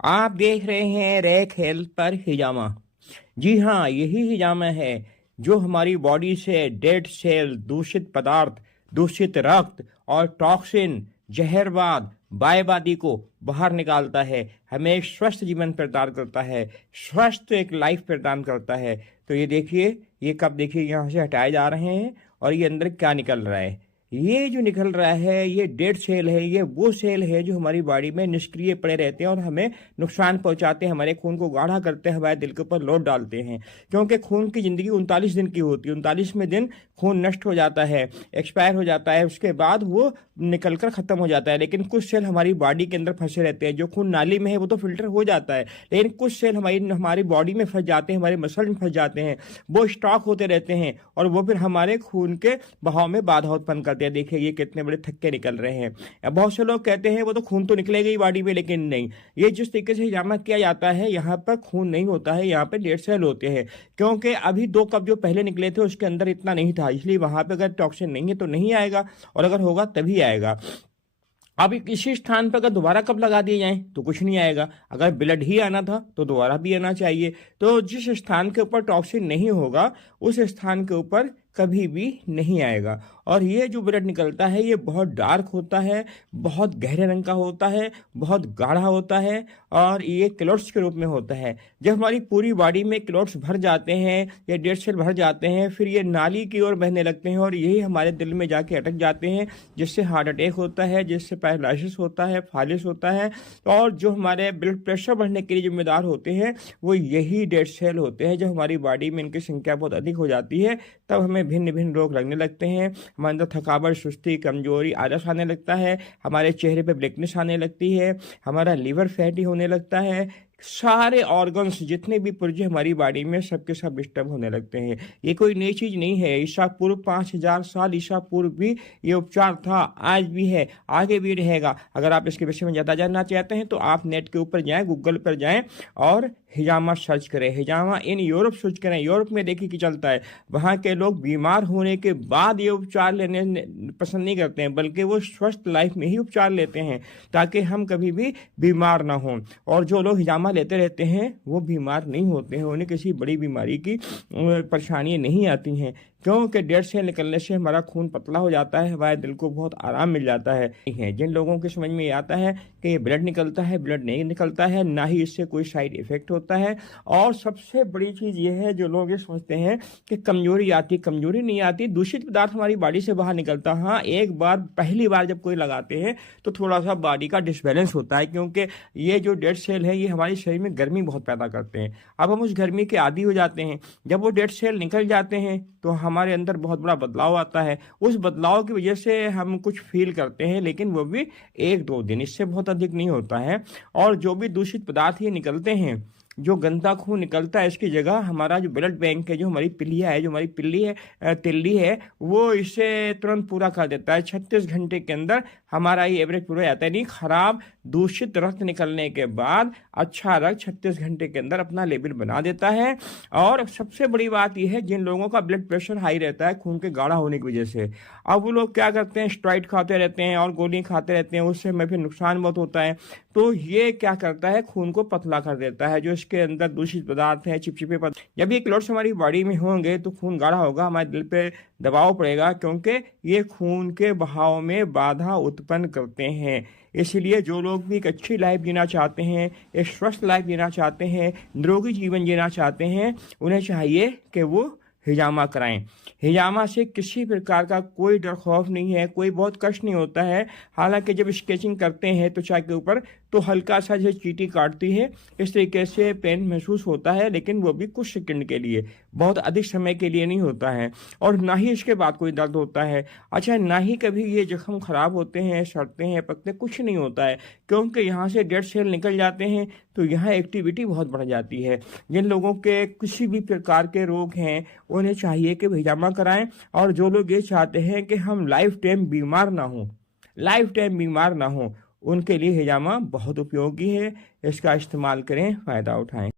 आप देख रहे हैं रैक हेल्थ पर हिजामा। जी हाँ, यही हिजामा है जो हमारी बॉडी से डेड सेल, दूषित पदार्थ, दूषित रक्त और टॉक्सिन, जहरवाद, बायबादी को बाहर निकालता है। हमें एक स्वस्थ जीवन प्रदान करता है, स्वस्थ एक लाइफ प्रदान करता है। तो ये देखिए, ये कब देखिए यहाँ से हटाए जा रहे हैं और ये अंदर क्या निकल रहा है। ये जो निकल रहा है ये डेड सेल है। ये वो सेल है जो हमारी बॉडी में निष्क्रिय पड़े रहते हैं और हमें नुकसान पहुंचाते हैं, हमारे खून को गाढ़ा करते हैं, हमारे दिल के ऊपर लोड डालते हैं। क्योंकि खून की जिंदगी 39 दिन की होती है। 39वें दिन खून नष्ट हो जाता है, एक्सपायर हो जाता है, उसके बाद वो निकल कर खत्म हो जाता है। लेकिन कुछ सेल हमारी बॉडी के अंदर फंसे रहते हैं। जो खून नाली में है वो तो फिल्टर हो जाता है, लेकिन कुछ सेल हमारी बॉडी में फंस जाते हैं, हमारे मसल में फंस जाते हैं, वो स्टॉक होते रहते हैं और वो फिर हमारे खून के बहाव में बाधा उत्पन्न करते हैं। देखिए ये कितने बड़े थक्के निकल रहे हैं। अब बहुत से लोग कहते हैं वो तो खून तो निकलेगा ही बॉडी में, लेकिन नहीं। ये जिस तरीके से हिजामा किया जाता है यहाँ पर खून नहीं होता है, यहाँ पर डेड सेल होते हैं। क्योंकि अभी 2 कप जो पहले निकले थे उसके अंदर इतना नहीं था, इसलिए वहां पर अगर टॉक्सिन नहीं है तो नहीं आएगा, और अगर होगा तभी आएगा। अब इसी स्थान पर अगर दोबारा कप लगा दिए जाएं तो कुछ नहीं आएगा। अगर ब्लड ही आना था तो दोबारा भी आना चाहिए। तो जिस स्थान के ऊपर टॉक्सिन नहीं होगा उस स्थान के ऊपर कभी भी नहीं आएगा। और ये जो ब्लड निकलता है ये बहुत डार्क होता है, बहुत गहरे रंग का होता है, बहुत गाढ़ा होता है और ये क्लोट्स के रूप में होता है। जब हमारी पूरी बॉडी में क्लोट्स भर जाते हैं या डेड सेल भर जाते हैं, फिर ये नाली की ओर बहने लगते हैं और यही हमारे दिल में जाके अटक जाते हैं, जिससे हार्ट अटैक होता है, जिससे पैरालिसिस होता है, फालिस होता है। और जो हमारे ब्लड प्रेशर बढ़ने के लिए जिम्मेदार होते हैं वो यही डेड सेल होते हैं। जब हमारी बॉडी में इनकी संख्या बहुत अधिक हो जाती है तब हमें भिन्न भिन्न रोग लगने लगते हैं। हमारे अंदर थकावट, सुस्ती, कमजोरी, आलस आने लगता है, हमारे चेहरे पे ब्लैकनेस आने लगती है, हमारा लीवर फैटी होने लगता है, सारे ऑर्गन्स जितने भी पुर्जे हमारी बॉडी में सबके सब डिस्टर्ब होने लगते हैं। ये कोई नई चीज नहीं है। ईसा पूर्व 5000 साल ईसा पूर्व भी ये उपचार था, आज भी है, आगे भी रहेगा। अगर आप इसके विषय में ज़्यादा जानना चाहते हैं तो आप नेट के ऊपर जाएं, गूगल पर जाएं और हिजामा सर्च करें, हिजामा इन यूरोप सर्च करें। यूरोप में देखिए कि चलता है, वहाँ के लोग बीमार होने के बाद ये उपचार लेने पसंद नहीं करते हैं, बल्कि वो स्वस्थ लाइफ में ही उपचार लेते हैं ताकि हम कभी भी बीमार ना हों। और जो लोग हिजामा लेते रहते हैं वो बीमार नहीं होते हैं, उन्हें किसी बड़ी बीमारी की परेशानियां नहीं आती हैं। क्योंकि डेड सेल निकलने से हमारा खून पतला हो जाता है, हमारे दिल को बहुत आराम मिल जाता है। जिन लोगों के समझ में आता है कि ये ब्लड निकलता है, ब्लड नहीं निकलता है, ना ही इससे कोई साइड इफेक्ट होता है। और सबसे बड़ी चीज़ ये है, जो लोग ये सोचते हैं कि कमजोरी आती, कमजोरी नहीं आती। दूषित पदार्थ हमारी बॉडी से बाहर निकलता। हाँ, एक बार पहली बार जब कोई लगाते हैं तो थोड़ा सा बॉडी का डिसबैलेंस होता है, क्योंकि ये जो डेड सेल है ये हमारे शरीर में गर्मी बहुत पैदा करते हैं। अब हम उस गर्मी के आदी हो जाते हैं। जब वो डेड सेल निकल जाते हैं तो हमारे अंदर बहुत बड़ा बदलाव आता है। उस बदलाव की वजह से हम कुछ फील करते हैं, लेकिन वो भी 1-2 दिन, इससे बहुत अधिक नहीं होता है। और जो भी दूषित पदार्थ ये निकलते हैं, जो गंदा खून निकलता है, इसकी जगह हमारा जो ब्लड बैंक है, जो हमारी पिलिया है, जो हमारी तिल्ली है, वो इसे तुरंत पूरा कर देता है। 36 घंटे के अंदर हमारा ये एवरेज पूरा जाता है। नहीं, खराब दूषित रक्त निकलने के बाद अच्छा रक्त 36 घंटे के अंदर अपना लेवल बना देता है। और सबसे बड़ी बात यह है, जिन लोगों का ब्लड प्रेशर हाई रहता है खून के गाढ़ा होने की वजह से, अब वो लोग क्या करते हैं, स्टेरॉइड खाते रहते हैं और गोली खाते रहते हैं, उससे हमें फिर नुकसान बहुत होता है। तो ये क्या करता है, खून को पतला कर देता है। जो इसके अंदर दूषित पदार्थ हैं, चिपचिपे पदार्थ, जब ये क्लोट्स हमारी बॉडी में होंगे तो खून गाढ़ा होगा, हमारे दिल पे दबाव पड़ेगा, क्योंकि ये खून के बहाव में बाधा उत्पन्न करते हैं। इसलिए जो लोग भी एक अच्छी लाइफ जीना चाहते हैं, एक स्वस्थ लाइफ जीना चाहते हैं, निरोगी जीवन जीना चाहते हैं, उन्हें चाहिए कि वो हिजामा कराएं। हिजामा से किसी प्रकार का कोई डर खौफ नहीं है, कोई बहुत कष्ट नहीं होता है। हालांकि जब स्केचिंग करते हैं तो चाय के ऊपर तो हल्का सा जो चींटी काटती है, इस तरीके से पेन महसूस होता है, लेकिन वो भी कुछ सेकंड के लिए, बहुत अधिक समय के लिए नहीं होता है। और ना ही इसके बाद कोई दर्द होता है। अच्छा, ना ही कभी ये जख्म खराब होते हैं, सड़ते हैं, पकते, कुछ नहीं होता है, क्योंकि यहाँ से डेड सेल निकल जाते हैं तो यहाँ एक्टिविटी बहुत बढ़ जाती है। जिन लोगों के किसी भी प्रकार के रोग हैं उन्हें चाहिए कि हिजामा कराएं। और जो लोग ये चाहते हैं कि हम लाइफ टाइम बीमार ना हों, लाइफ टाइम बीमार ना हों, उनके लिए हिजामा बहुत उपयोगी है। इसका इस्तेमाल करें, फ़ायदा उठाएं।